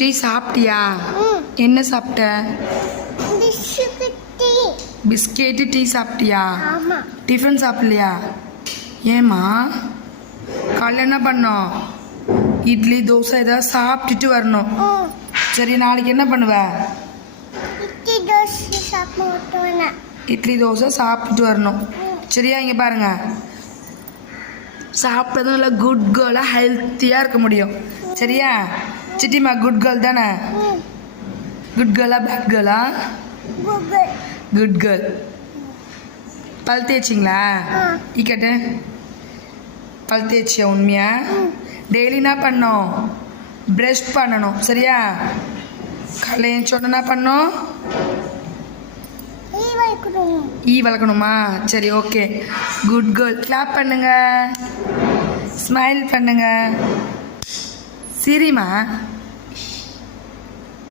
Tea சாப்பிட்டியா? என்ன சாப்பிட்ட? பிஸ்கெட்டு டீ சாப்பிட்டியா? டிஃபன் சாப்பிடலையா? ஏம்மா காலைல என்ன பண்ணோம்? இட்லி தோசை ஏதாவது சாப்பிட்டுட்டு வரணும். சரி, நாளைக்கு என்ன பண்ணுவ? இட்லி தோசை சாப்பிட்டுட்டு வரணும். சரியா? இங்கே பாருங்க, சாப்பிட்டதும் நல்லா குட் கேர்லாக ஹெல்த்தியாக இருக்க முடியும். சரியா? சிட்டிமா குட் கேர்ள் தானே? குட் கேர்ளா பேட் கேர்ளா? Good girl. பல் தேய்ச்சிங்களா? இக்கட்டு பல் தேய்ச்சியா? உண்மையா? டெய்லி என்ன பண்ணோம்? ப்ரஷ் பண்ணணும். சரியா? காலையில் சொன்ன என்ன பண்ணோம்? ஈ வளர்க்கணுமா? சரி, ஓகே, குட் கேர்ள். கிளாப் பண்ணுங்க, ஸ்மைல் பண்ணுங்க, சிரிமா.